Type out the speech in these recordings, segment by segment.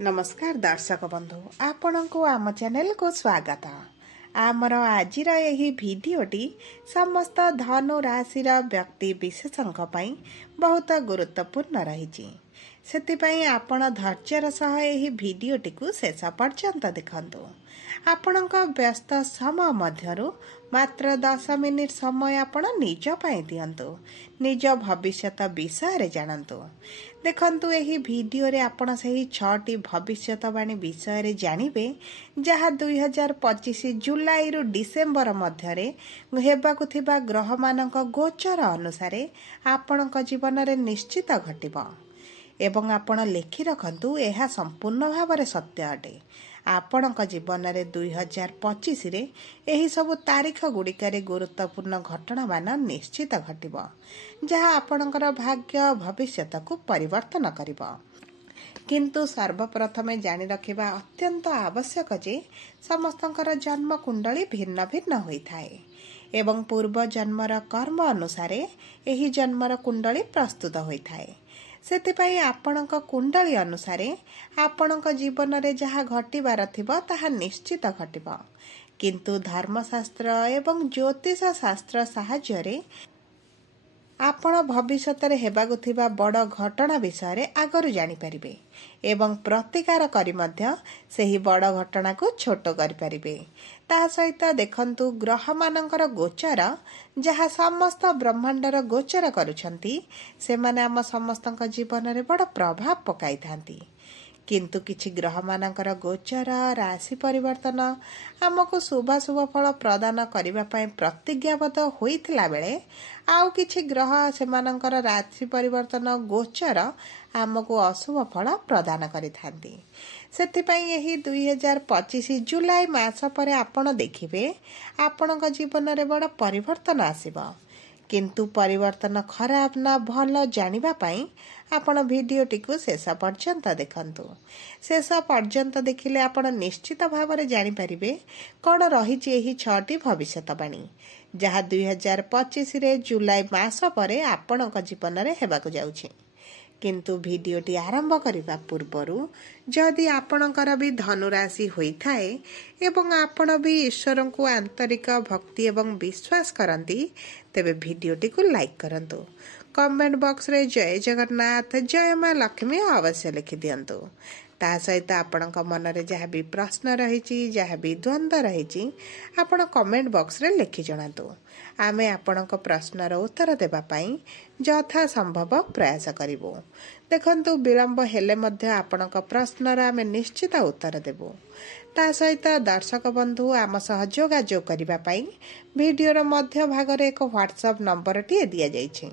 नमस्कार दर्शक बंधु आपण को आम चैनल को स्वागत। आमर आज भिडियोटी समस्त धनु राशि व्यक्ति विशेषज्ञ बहुत गुरुत्वपूर्ण रही से आपण धैर्यर सह यह भिडियोटी को शेष पर्यंत देखंतु। आपणक व्यस्त समय मध्यरु मात्र 10 मिनिट समय आपण निज पाई दियंतु, निज भविष्यत विषय रे जानंतु। देखंतु एही भिडियो रे आपण सही 6टी भविष्यतवाणी विषय रे जानिबे जहा 2025 जुलाई रु डिसेंबर मध्यरे हेबाकु थिबा ग्रह मानक गोचर अनुसार आपणक जीवन रे निश्चित घटिबो एवं आपण लेखि रखंतु एहा संपूर्ण भाव सत्य अटे। आपणक जीवन रे 2025 रे एही सब तारीख गुड़िकारे गुरुत्वपूर्ण घटना मान निश्चित घटिबो जहा आपणकर भाग्य भविष्यत को परिवर्तन करिबो। किंतु सर्वप्रथम जानि रखिबा अत्यंत आवश्यक जे समस्तंकर जन्म कुंडली भिन्न भिन्न होइथाए एवं पूर्व जन्मर कर्म अनुसार एही जन्मर कुंडली प्रस्तुत होइथाए। सेतिपाई आपणक कुंडली अनुसार आपणक जीवन रे जहा घटिबार थिबो ताहा निश्चित घटिबो। किंतु धर्मशास्त्र एवं ज्योतिष शास्त्र साहाय्य रे आपण भविष्यत रे हेबाकु थिबा बड़ घटना विषय आगरु जानि परिबे एवं प्रतिकार करी मध्य सेही बड़ घटना को छोट करि परिबे। ता सहित देखंतु ग्रह मानकर गोचर जहा समस्त ब्रह्मांडर गोचर करुछंती से माने आम समस्तक जीवन रे बड़ प्रभाव पकाई थांती। किंतु किछि ग्रह मानकर गोचर राशि परिवर्तन आमको शुभाशुभ फल प्रदान करिबा पय प्रतिज्ञाबद्ध होइथिला बेले आउ किछि ग्रह सेमानकर राशि परिवर्तन गोचर आमको अशुभ फल प्रदान करिथांती। सेथिपई एही 2025 जुलाई मास परे आपण देखिबे आपणक जीवन रे बड़ परिवर्तन आसीबो। किंतु परिवर्तन खराब ना भल जानिबा पई आपण भिडियोटी को शेष पर्यंत देखंतु। शेष पर्यंत देखिले आपण निश्चित भाव में जानि परिबे कोन रहिछि एही 6टी भविष्यतवाणी जहा 2025 रे जुलाई मास परे आपणक जीवन रे हेबाकु जाउछि। किंतु भिडियोटी आरंभ करबा पूर्वरु जदि आपणकर भी धनुराशि होइथाए एवं आपण भी ईश्वर को आंतरिक भक्ति एवं विश्वास करंती तेबे भिडियोटी को लाइक करंतु। कमेंट बॉक्स रे जय जगन्नाथ जय मां लक्ष्मी अवश्य लिखि दियंतु। ता सहित आपणक मन रे जहा भी प्रश्न रहिछि जहा भी द्वंद्व रहिछि आपण कमेंट बॉक्स रे लिखि जणातु। आमे आपणक प्रश्नर उत्तर देबा पई यथा संभव प्रयास करिवो। देखंतु विलंब हेले मध्य आपणक प्रश्नर आमे निश्चित उत्तर देबो। ता सहित दर्शक बंधु आम सह जोगाजोग करिबा पई वीडियोर मध्य भाग रे एक व्हाट्सएप नंबर टी दिया जाइछि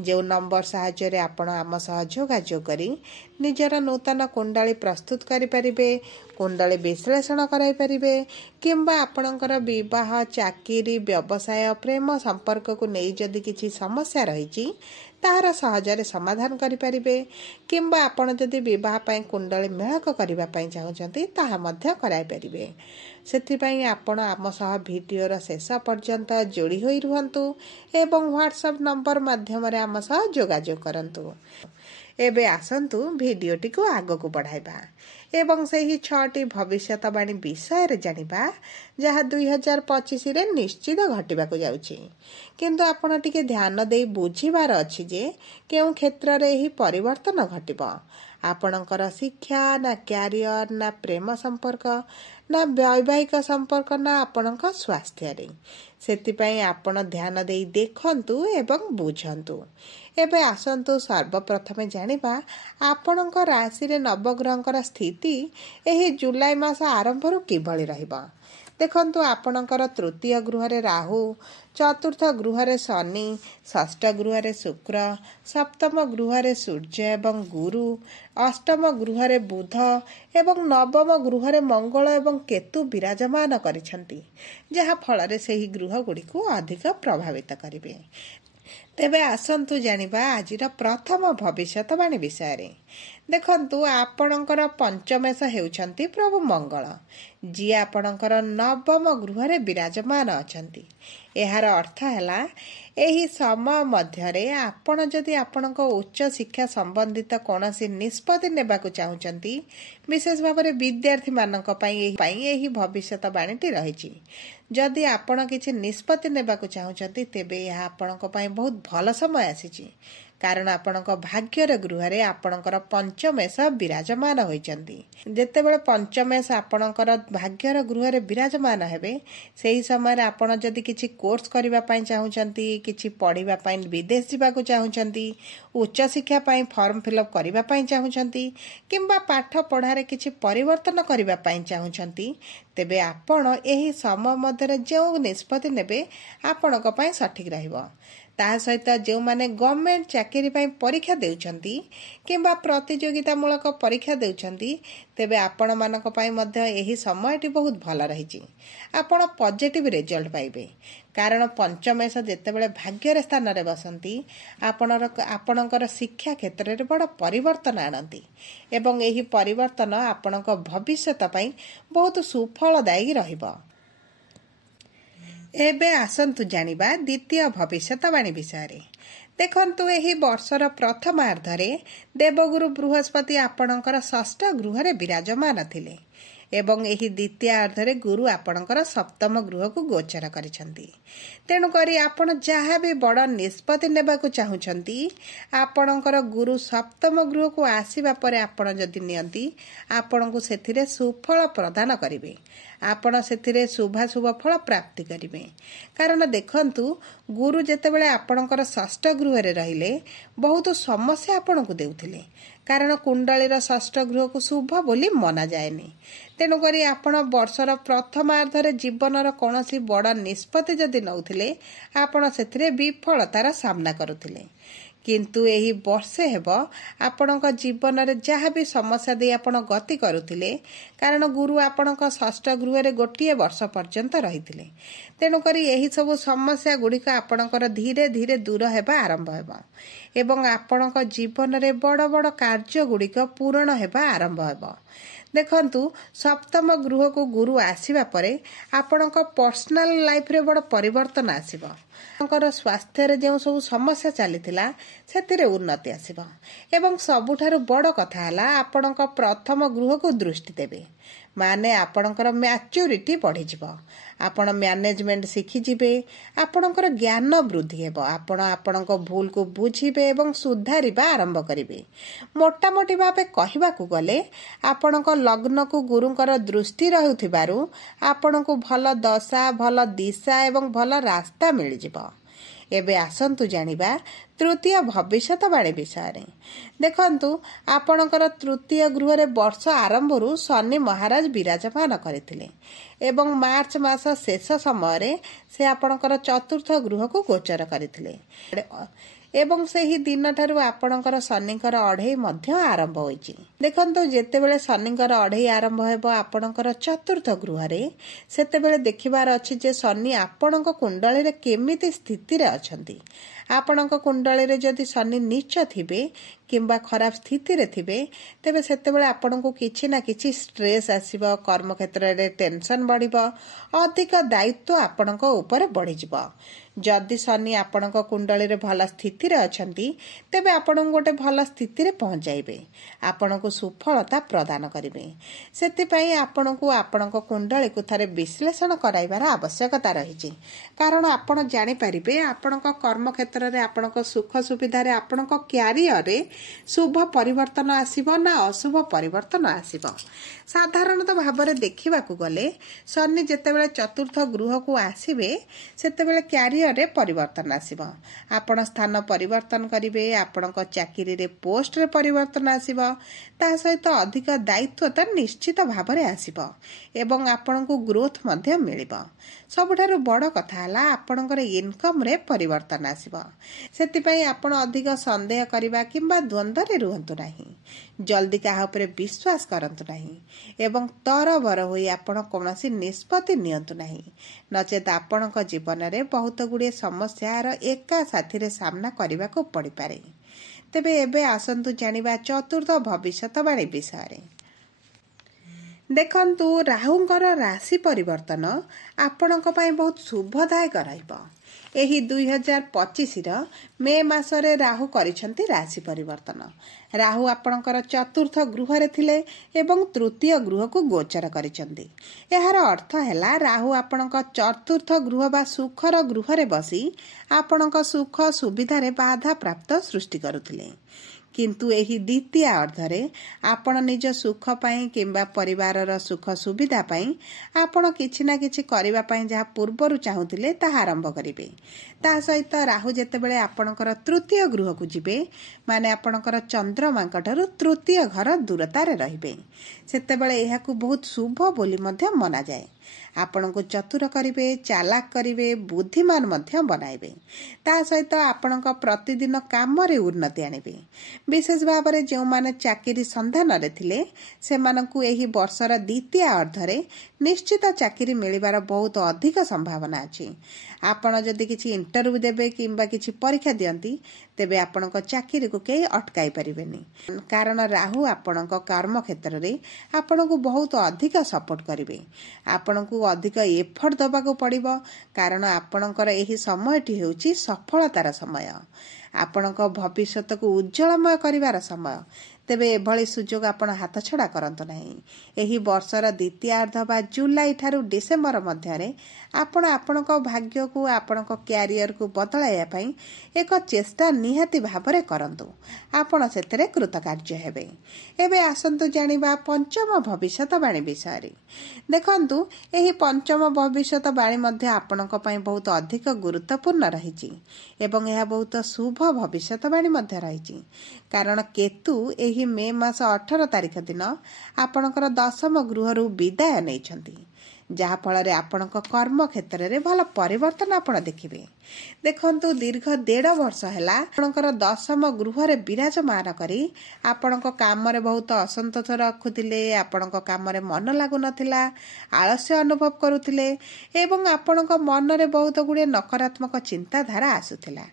जो नंबर साहाय्य रे आपण आम सह जोगाजोग करी निजर नूतन कुंडली प्रस्तुत करि परिबे, कुंडली विश्लेषण कराई परिबे किंबा आपणकर विवाह चाकरी व्यवसाय प्रेम संपर्क को नै जदि किछि समस्या रहिछि ताहार सहजरे समाधान करि परिबे किंबा आपण जदि विवाह पई कुंडली मेळक करिबा पई चाहुचंती ताहा मध्य कराई परिबे। सेथिपई आपण आम सह भिडियोर शेष पर्यंत जोड़ी होई रुहंतु एवं व्हाट्सएप नंबर माध्यम रे आम सह जोगाजोग करंतु। एबे आसंतु भिडियोटी को आगो को बढ़ाइबा एवं सेही 6टी भविष्यतवाणी विषय रे जानिबा जहा 2025 रे निश्चित घटिबा को जाउछि। किंतु आपण टिके ध्यान देई बुझिबार अछि जे केउ क्षेत्र रे ही परिवर्तन घटिबो। आपणकर शिक्षा ना कैरियर ना प्रेम संपर्क ना वैवाहिक संपर्क ना आपणक स्वास्थ्य रे सेतिपई आपण ध्यान देई देखंतु एवं बुझंतु। एबे आसंतु सर्वप्रथमे जानिबा आपणक राशि रे नवग्रहकर स्थिति एही जुलाई मास आरंभ रु किभଳି रहइबा। देखंतु आपणकर तृतीय गृह रे राहु, चतुर्थ गृह रे शनि, षष्ठ गृह रे शुक्र, सप्तम गृह रे सूर्य एवं गुरु, अष्टम गृह रे बुध एवं नवम गृह रे मंगल एवं केतु विराजमान करिसंती जहा फल रे सेही गृह गुडी को अधिक प्रभावित करिवे। ତେବେ ଆସନ୍ତୁ ଜାଣିବା ଆଜିର ପ୍ରଥମ ଭବିଷ୍ୟତବାଣୀ ବିଷୟରେ। ଦେଖନ୍ତୁ, ଆପଣଙ୍କର ପଞ୍ଚମେଷ ହେଉଛନ୍ତି ପ୍ରଭୁ ମଙ୍ଗଳ, ଯିଏ ଆପଣଙ୍କର ନବମ ଗୃହରେ ବିରାଜମାନ ଅଛନ୍ତି। ଏହାର ଅର୍ଥ ହେଲା, ଏହି ସମୟ ମଧ୍ୟରେ ଆପଣ ଯଦି ଆପଣଙ୍କ ଉଚ୍ଚ ଶିକ୍ଷା ସମ୍ବନ୍ଧିତ କୌଣସି ନିଷ୍ପତ୍ତି ନେବାକୁ ଚାହୁଁଛନ୍ତି, ବିଶେଷ ଭାବରେ ବିଦ୍ୟାର୍ଥୀମାନଙ୍କ ପାଇଁ ଏହି ଭବିଷ୍ୟତବାଣୀଟି ରହିଛି। ଯଦି ଆପଣ କିଛି ନିଷ୍ପତ୍ତି ନେବାକୁ ଚାହୁଁଛନ୍ତି, ତେବେ ଏହା ଆପଣଙ୍କ ପାଇଁ ବହୁତ ଭଲ ସମୟ ଆସିଛି, କାରଣ ଆପଣଙ୍କ ଭାଗ୍ୟର ଗୃହରେ ଆପଣଙ୍କର ପଞ୍ଚମେଷ ବିରାଜମାନ ହୋଇଛନ୍ତି। ଯେତେବେଳେ ପଞ୍ଚମେଷ ଆପଣଙ୍କର ଭାଗ୍ୟର ଗୃହରେ ବିରାଜମାନ ହେବେ, ସେହି ସମୟରେ ଆପଣ ଯଦି କିଛି କୋର୍ସ କରିବା ପାଇଁ ଚାହୁଁଛନ୍ତି, କିଛି ପଢ଼ିବା ପାଇଁ ବିଦେଶ ଯିବାକୁ ଚାହୁଁଛନ୍ତି, ଉଚ୍ଚଶିକ୍ଷା ପାଇଁ ଫର୍ମ ଫିଲ୍ଅପ୍ କରିବା ପାଇଁ ଚାହୁଁଛନ୍ତି, କିମ୍ବା ପାଠ ପଢ଼ାରେ କିଛି ପରିବର୍ତ୍ତନ କରିବା ପାଇଁ ଚାହୁଁଛନ୍ତି, ତେବେ ଆପଣ ଏହି ସମୟ ମଧ୍ୟରେ ଯେଉଁ ନିଷ୍ପତ୍ତି ନେବେ ଆପଣଙ୍କ ପାଇଁ ସଠିକ୍ ରହିବ। ତାହା ସହିତ ଯେଉଁମାନେ ଗଭର୍ଣ୍ଣମେଣ୍ଟ ଚାକିରି ପାଇଁ ପରୀକ୍ଷା ଦେଉଛନ୍ତି କିମ୍ବା ପ୍ରତିଯୋଗିତାମୂଳକ ପରୀକ୍ଷା ଦେଉଛନ୍ତି, ତେବେ ଆପଣମାନଙ୍କ ପାଇଁ ମଧ୍ୟ ଏହି ସମୟଟି ବହୁତ ଭଲ ରହିଛି। ଆପଣ ପଜିଟିଭ୍ ରେଜଲ୍ଟ ପାଇବେ, କାରଣ ପଞ୍ଚମେଷ ଯେତେବେଳେ ଭାଗ୍ୟର ସ୍ଥାନରେ ବସନ୍ତି, ଆପଣଙ୍କର ଶିକ୍ଷା କ୍ଷେତ୍ରରେ ବଡ଼ ପରିବର୍ତ୍ତନ ଆଣନ୍ତି ଏବଂ ଏହି ପରିବର୍ତ୍ତନ ଆପଣଙ୍କ ଭବିଷ୍ୟତ ପାଇଁ ବହୁତ ସୁଫଳଦାୟୀ ରହିବ। ଏବେ ଆସନ୍ତୁ ଜାଣିବା ଦ୍ୱିତୀୟ ଭବିଷ୍ୟତବାଣୀ ବିଷୟରେ। ଦେଖନ୍ତୁ, ଏହି ବର୍ଷର ପ୍ରଥମାର୍ଦ୍ଧରେ ଦେବଗୁରୁ ବୃହସ୍ପତି ଆପଣଙ୍କର ଷଷ୍ଠ ଗୃହରେ ବିରାଜମାନ ଥିଲେ ଏବଂ ଏହି ଦ୍ୱିତୀୟାର୍ଦ୍ଧରେ ଗୁରୁ ଆପଣଙ୍କର ସପ୍ତମ ଗୃହକୁ ଗୋଚର କରିଛନ୍ତି। ତେଣୁକରି ଆପଣ ଯାହା ବି ବଡ଼ ନିଷ୍ପତ୍ତି ନେବାକୁ ଚାହୁଁଛନ୍ତି, ଆପଣଙ୍କର ଗୁରୁ ସପ୍ତମ ଗୃହକୁ ଆସିବା ପରେ ଆପଣ ଯଦି ନିଅନ୍ତି, ଆପଣଙ୍କୁ ସେଥିରେ ସୁଫଳ ପ୍ରଦାନ କରିବେ। ଆପଣ ସେଥିରେ ଶୁଭାଶୁଭ ଫଳ ପ୍ରାପ୍ତି କରିବେ। କାରଣ ଦେଖନ୍ତୁ, ଗୁରୁ ଯେତେବେଳେ ଆପଣଙ୍କର ଷଷ୍ଠ ଗୃହରେ ରହିଲେ, ବହୁତ ସମସ୍ୟା ଆପଣଙ୍କୁ ଦେଉଥିଲେ, କାରଣ କୁଣ୍ଡଳୀର ଷଷ୍ଠ ଗୃହକୁ ଶୁଭ ବୋଲି ମନାଯାଏନି। ତେଣୁକରି ଆପଣ ବର୍ଷର ପ୍ରଥମାର୍ଦ୍ଧରେ ଜୀବନର କୌଣସି ବଡ଼ ନିଷ୍ପତ୍ତି ଯଦି ନେଉଥିଲେ, ଆପଣ ସେଥିରେ ବିଫଳତାର ସାମ୍ନା କରୁଥିଲେ। କିନ୍ତୁ ଏହି ବର୍ଷେ ହେବ ଆପଣଙ୍କ ଜୀବନରେ ଯାହା ବି ସମସ୍ୟା ଦେଇ ଆପଣ ଗତି କରୁଥିଲେ, କାରଣ ଗୁରୁ ଆପଣଙ୍କ ଷଷ୍ଠ ଗୃହରେ ଗୋଟିଏ ବର୍ଷ ପର୍ଯ୍ୟନ୍ତ ରହିଥିଲେ। ତେଣୁକରି ଏହିସବୁ ସମସ୍ୟା ଗୁଡ଼ିକ ଆପଣଙ୍କର ଧୀରେ ଧୀରେ ଦୂର ହେବା ଆରମ୍ଭ ହେବ ଏବଂ ଆପଣଙ୍କ ଜୀବନରେ ବଡ଼ ବଡ଼ କାର୍ଯ୍ୟ ଗୁଡ଼ିକ ପୂରଣ ହେବା ଆରମ୍ଭ ହେବ। ଦେଖନ୍ତୁ, ସପ୍ତମ ଗୃହକୁ ଗୁରୁ ଆସିବା ପରେ ଆପଣଙ୍କ ପର୍ସନାଲ ଲାଇଫରେ ବଡ଼ ପରିବର୍ତ୍ତନ ଆସିବ। ଆପଣଙ୍କର ସ୍ୱାସ୍ଥ୍ୟରେ ଯେଉଁ ସବୁ ସମସ୍ୟା ଚାଲିଥିଲା, ସେଥିରେ ଉନ୍ନତି ଆସିବ ଏବଂ ସବୁଠାରୁ ବଡ଼ କଥା ହେଲା, ଆପଣଙ୍କ ପ୍ରଥମ ଗୃହକୁ ଦୃଷ୍ଟି ଦେବେ, ମାନେ ଆପଣଙ୍କର ମ୍ୟାଚ୍ୟୁରିଟି ବଢ଼ିଯିବ। ଆପଣ ମ୍ୟାନେଜମେଣ୍ଟ ଶିଖିଯିବେ, ଆପଣଙ୍କର ଜ୍ଞାନ ବୃଦ୍ଧି ହେବ, ଆପଣ ଆପଣଙ୍କ ଭୁଲକୁ ବୁଝିବେ ଏବଂ ସୁଧାରିବା ଆରମ୍ଭ କରିବେ। ମୋଟାମୋଟି ଭାବେ କହିବାକୁ ଗଲେ, ଆପଣଙ୍କ ଲଗ୍ନକୁ ଗୁରୁଙ୍କର ଦୃଷ୍ଟି ରହୁଥିବାରୁ ଆପଣଙ୍କୁ ଭଲ ଦଶା, ଭଲ ଦିଶା ଏବଂ ଭଲ ରାସ୍ତା ମିଳିଯିବ। ଏବେ ଆସନ୍ତୁ ଜାଣିବା ତୃତୀୟ ଭବିଷ୍ୟତବାଣୀ ବିଷୟରେ। ଦେଖନ୍ତୁ, ଆପଣଙ୍କର ତୃତୀୟ ଗୃହରେ ବର୍ଷ ଆରମ୍ଭରୁ ଶନି ମହାରାଜ ବିରାଜମାନ କରିଥିଲେ ଏବଂ ମାର୍ଚ୍ଚ ମାସ ଶେଷ ସମୟରେ ସେ ଆପଣଙ୍କର ଚତୁର୍ଥ ଗୃହକୁ ଗୋଚର କରିଥିଲେ ଏବଂ ସେହି ଦିନଠାରୁ ଆପଣଙ୍କର ଶନିଙ୍କର ଅଢ଼େଇ ମଧ୍ୟ ଆରମ୍ଭ ହୋଇଛି। ଦେଖନ୍ତୁ, ଯେତେବେଳେ ଶନିଙ୍କର ଅଢ଼େଇ ଆରମ୍ଭ ହେବ ଆପଣଙ୍କର ଚତୁର୍ଥ ଗୃହରେ, ସେତେବେଳେ ଦେଖିବାର ଅଛି ଯେ ଶନି ଆପଣଙ୍କ କୁଣ୍ଡଳୀରେ କେମିତି ସ୍ଥିତିରେ ଅଛନ୍ତି। ଆପଣଙ୍କ କୁଣ୍ଡଳୀରେ ଯଦି ଶନି ନୀଚ ଥିବେ କିମ୍ବା ଖରାପ ସ୍ଥିତିରେ ଥିବେ, ତେବେ ସେତେବେଳେ ଆପଣଙ୍କୁ କିଛି ନା କିଛି ଷ୍ଟ୍ରେସ୍ ଆସିବ, କର୍ମକ୍ଷେତ୍ରରେ ଟେନସନ୍ ବଢ଼ିବ, ଅଧିକ ଦାୟିତ୍ୱ ଆପଣଙ୍କ ଉପରେ ବଢ଼ିଯିବ। ଯଦି ଶନି ଆପଣଙ୍କ କୁଣ୍ଡଳୀରେ ଭଲ ସ୍ଥିତିରେ ଅଛନ୍ତି, ତେବେ ଆପଣଙ୍କୁ ଗୋଟେ ଭଲ ସ୍ଥିତିରେ ପହଞ୍ଚାଇବେ, ଆପଣଙ୍କୁ ସୁଫଳତା ପ୍ରଦାନ କରିବେ। ସେଥିପାଇଁ ଆପଣଙ୍କୁ ଆପଣଙ୍କ କୁଣ୍ଡଳୀକୁ ଥରେ ବିଶ୍ଳେଷଣ କରାଇବାର ଆବଶ୍ୟକତା ରହିଛି, କାରଣ ଆପଣ ଜାଣିପାରିବେ ଆପଣଙ୍କ କର୍ମକ୍ଷେତ୍ରରେ, ଆପଣଙ୍କ ସୁଖ ସୁବିଧାରେ, ଆପଣଙ୍କ କ୍ୟାରିୟରରେ ଶୁଭ ପରିବର୍ତ୍ତନ ଆସିବ ନା ଅଶୁଭ ପରିବର୍ତ୍ତନ ଆସିବ। ସାଧାରଣତଃ ଭାବରେ ଦେଖିବାକୁ ଗଲେ, ଶନି ଯେତେବେଳେ ଚତୁର୍ଥ ଗୃହକୁ ଆସିବେ, ସେତେବେଳେ କ୍ୟାରିୟରରେ ପରିବର୍ତ୍ତନ ଆସିବ। ଆପଣ ସ୍ଥାନ ପରିବର୍ତ୍ତନ କରିବେ, ଆପଣଙ୍କ ଚାକିରିରେ ପୋଷ୍ଟରେ ପରିବର୍ତ୍ତନ ଆସିବ, ତା ସହିତ ଅଧିକ ଦାୟିତ୍ୱତା ନିଶ୍ଚିତ ଭାବରେ ଆସିବ ଏବଂ ଆପଣଙ୍କୁ ଗ୍ରୋଥ୍ ମଧ୍ୟ ମିଳିବ। ସବୁଠାରୁ ବଡ଼ କଥା ହେଲା, ଆପଣଙ୍କର ଇନକମ୍ରେ ପରିବର୍ତ୍ତନ ଆସିବ। ସେଥିପାଇଁ ଆପଣ ଅଧିକ ସନ୍ଦେହ କରିବା କିମ୍ବା ଦ୍ୱନ୍ଦ୍ୱରେ ରୁହନ୍ତୁ ନାହିଁ। जल्दी काहा उपरे विश्वास करंतु नाही एवं तरबर होई आपण कौनसी निष्पत्ति नियंतु नाही, नचेत आपणक जीवन में बहुत गुड़िए समस्यार एका साथी रे सामना करने को पड़ पारे। तेबे एबे आसंतु जानिबा चतुर्थ भविष्यवाणी विषय। देखंतु राहुंकर राशि परिवर्तन आपणक पई बहुत शुभदायक रहइबो। एही 2025 मे मासरे राहु करिसंती राशि परिवर्तन। राहु आपणकर चतुर्थ गृह रे थिले एवं तृतीय गृह को गोचर करिसंती। एहार अर्थ हैला राहु आपणक चतुर्थ गृह बा सुखर गृह रे बसी आपणक सुख सुविधा रे बाधा प्राप्त सृष्टि करुथिले, किंतु एही द्वितीय अर्धरे आपण निज सुख पाई किंबा परिवारर सुख सुविधा पाई आपण किछि ना किछि करिबा पाई जहा पूर्वरु चाहुथिले ताहा आरंभ करिवे। ता सहित राहु जेतेबेले आपणकर तृतीय गृह को जिबे माने आपणकर चंद्रमांकठारु तृतीय घर दूरतारे रहिबे, सेतेबेले एहाकु बहुत शुभ बोली मध्य मना जाए। आपण को चतुर करिवे, चालाक करिवे, बुद्धिमान मध्य बनाइबे। ता सहित आपण प्रतिदिन काम रे उन्नति आनिबे। विशेष भाव में जो माने चाकरी संधान रे थिले सेमानंकु एही वर्षर द्वितीय अर्धरे निश्चित चाकरी मिलिबार बहुत अधिक संभावना अछि। आपण जदि किछि इंटरव्यू देबे किंबा किछि परीक्षा दियंती तेबे आपणक चाकरी को केही अटकाई परिबेनी, कारण राहु आपणक कर्म क्षेत्र रे आपणकु बहुत अधिक सपोर्ट करिवे। आपणकु अधिक एफर्ट दबाको पड़िबो, कारण आपणकर एही समयटी हेउची सफलतार समय, आपणक भविष्यत को उज्जवलमय करिवार समय। तेबे एभली सुजोग आपण हाथ छड़ा करंतु नाही। एही वर्षर द्वितीयार्ध बा जुलाई ठारू डिसेंबर मध्यरे आपण आपणक भाग्य को आपणक क्यारियर को बदलाइया पई एक चेष्टा निहाती भाबरे करंतु, आपण सेतरे कृतकार्य हेबे। एबे आसंतु जानिबा पंचम भविष्यवाणी विषय। देखंतु एही पंचम भविष्यवाणी मध्य आपणक पई बहुत अधिक गुरुत्वपूर्ण रहिछि एवं यह बहुत शुभ भविष्यवाणी मध्य रहिछि, कारण केतु एही मे मास 18 तारिख दिन आपणकर दशम गृहरु विदाय नैछंती, जहा फल आपणक कर्म क्षेत्र रे भल परिवर्तन आपण देखिबे। देखंतु दीर्घ 1.5 वर्ष हैला आपणकर दशम गृह रे विराजमान करी आपणक काम रे बहुत असंतोष रखुथिले, आपणक काम रे मन लागु नथिला, आलस्य अनुभव करुथिले एवं आपणक मन रे बहुत गुडे नकारात्मक चिंताधारा आसुथिला।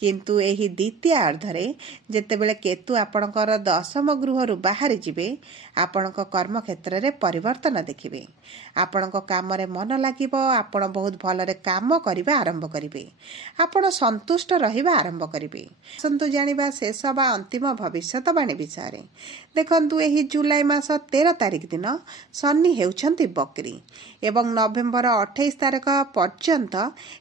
किंतु एही द्वितीय अर्धरे जेतेबेले केतु आपणकर दशम गृहरु बाहरी जिबे आपणक कर्म क्षेत्र रे परिवर्तन देखिबे। आपणक काम रे मन लागिबो, आपण बहुत भलरे काम करिबा आरंभ करिबे, आपण संतुष्ट रहिबा आरंभ करिबे। संतु जानिबा शेष बा अंतिम भविष्यवाणी विषय। देखंतु एही जुलाई मास 13 तारिख दिन शनि हेउछंती बकरी एवं नवेम्बर 28 तारिख पर्यंत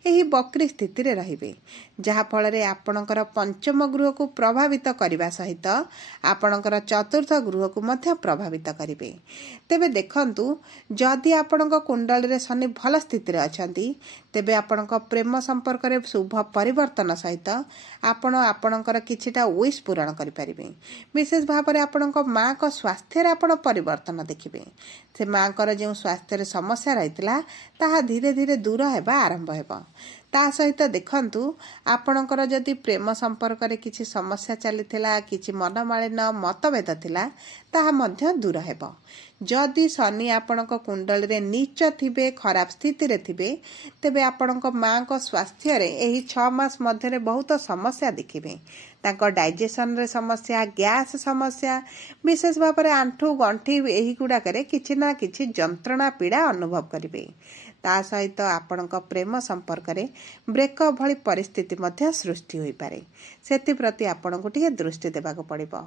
एही बकरी स्थिति रे रहिबे, जहा फल रे आपणकर पंचम गृह को प्रभावित करने सहित आपणकर चतुर्थ गृह को मध्य प्रभावित करिवे। तेबे देखंतु जदि आपणक कुंडली रे शनि भल स्थिति रे अछंती तेबे आपणक प्रेम संपर्क रे शुभ परिवर्तन सहित आपण आपणकर किछिटा विश पूरण करि परिबे। विशेष भाव में आपणक मां को स्वास्थ्य रे आपण परिवर्तन देखिबे। से मां कर जे स्वास्थ्य रे समस्या रहितला ताहा धीरे धीरे दूर हेबा आरंभ हेबो। ता सहित देखंतु आपणकर जदि प्रेम संपर्क रे किछि समस्या चलीथिला, किछि मनमालिन मतभेद थिला ताहा मध्य दूर हेबो। जदि शनि आपणक कुंडली रे नीच थिबे, खराब स्थिति रे थिबे तेबे आपणक मां को स्वास्थ्य रे एही 6 मास मध्य रे बहुत समस्या देखिबे। तांको डाइजेशन रे समस्या, गैस समस्या, विशेष भाव में आंठू गंठी एही गुडा करे किछि ना किछि जंत्रणा पीड़ा अनुभव करिवे। ता सहित आपणक प्रेम संपर्क रे ब्रेकअप भली परिस्थिति मध्य सृष्टि होई पारे। सेति प्रति आपणको टिके दृष्टि देबाको पड़िबो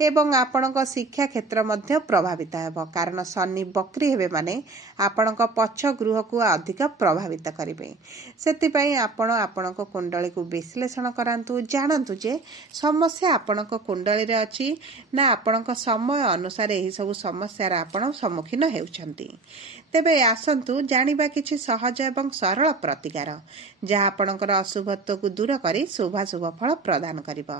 एवं आपणक शिक्षा क्षेत्र मध्य प्रभावित हेबो, कारण शनि बकरी हेबे माने आपणक पक्ष गृह को अधिक प्रभावित करिवे। सेति पई आपण आपणक कुंडली को विश्लेषण करांतु, जानंतु जे समस्या आपणक कुंडली रे अछि ना आपणक समय अनुसार एही सब समस्या रा आपण सम्मुखीन हेउछंती। तेबे आसंतु जानिबा किछि सहज एवं सरल प्रतिकार जहाँ आपणकर अशुभत्व को दूर करी शुभाशुभ फल प्रदान करिबो।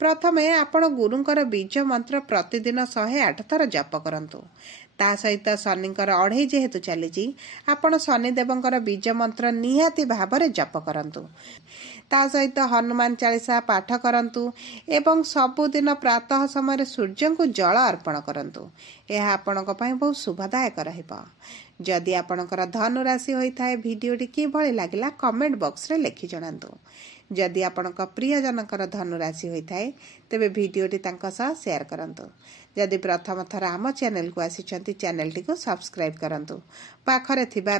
प्रथमे आपण गुरुंकर बीज मंत्र प्रतिदिन 108 थर जप करंतु। ता सहित शनिकर 2.5 जेहेतु चलीची आपण शनिदेवंकर बीज मंत्र निहाती भाव में जप करंतु। ତା ସହିତ ହନୁମାନ ଚାଳିଶା ପାଠ କରନ୍ତୁ ଏବଂ ସବୁଦିନ ପ୍ରାତଃ ସମୟରେ ସୂର୍ଯ୍ୟଙ୍କୁ ଜଳ ଅର୍ପଣ କରନ୍ତୁ। ଏହା ଆପଣଙ୍କ ପାଇଁ ବହୁତ ଶୁଭଦାୟକ ରହିବ। ଯଦି ଆପଣଙ୍କର ଧନୁ ରାଶି ହୋଇଥାଏ, ଭିଡ଼ିଓଟି କିଭଳି ଲାଗିଲା କମେଣ୍ଟ ବକ୍ସରେ ଲେଖି ଜଣାନ୍ତୁ। ଯଦି ଆପଣଙ୍କ ପ୍ରିୟଜନଙ୍କର ଧନୁ ରାଶି ହୋଇଥାଏ, ତେବେ ଭିଡ଼ିଓଟି ତାଙ୍କ ସହ ସେୟାର କରନ୍ତୁ। ଯଦି ପ୍ରଥମ ଥର ଆମ ଚ୍ୟାନେଲକୁ ଆସିଛନ୍ତି, ଚ୍ୟାନେଲଟିକୁ ସବସ୍କ୍ରାଇବ୍ କରନ୍ତୁ। ପାଖରେ ଥିବା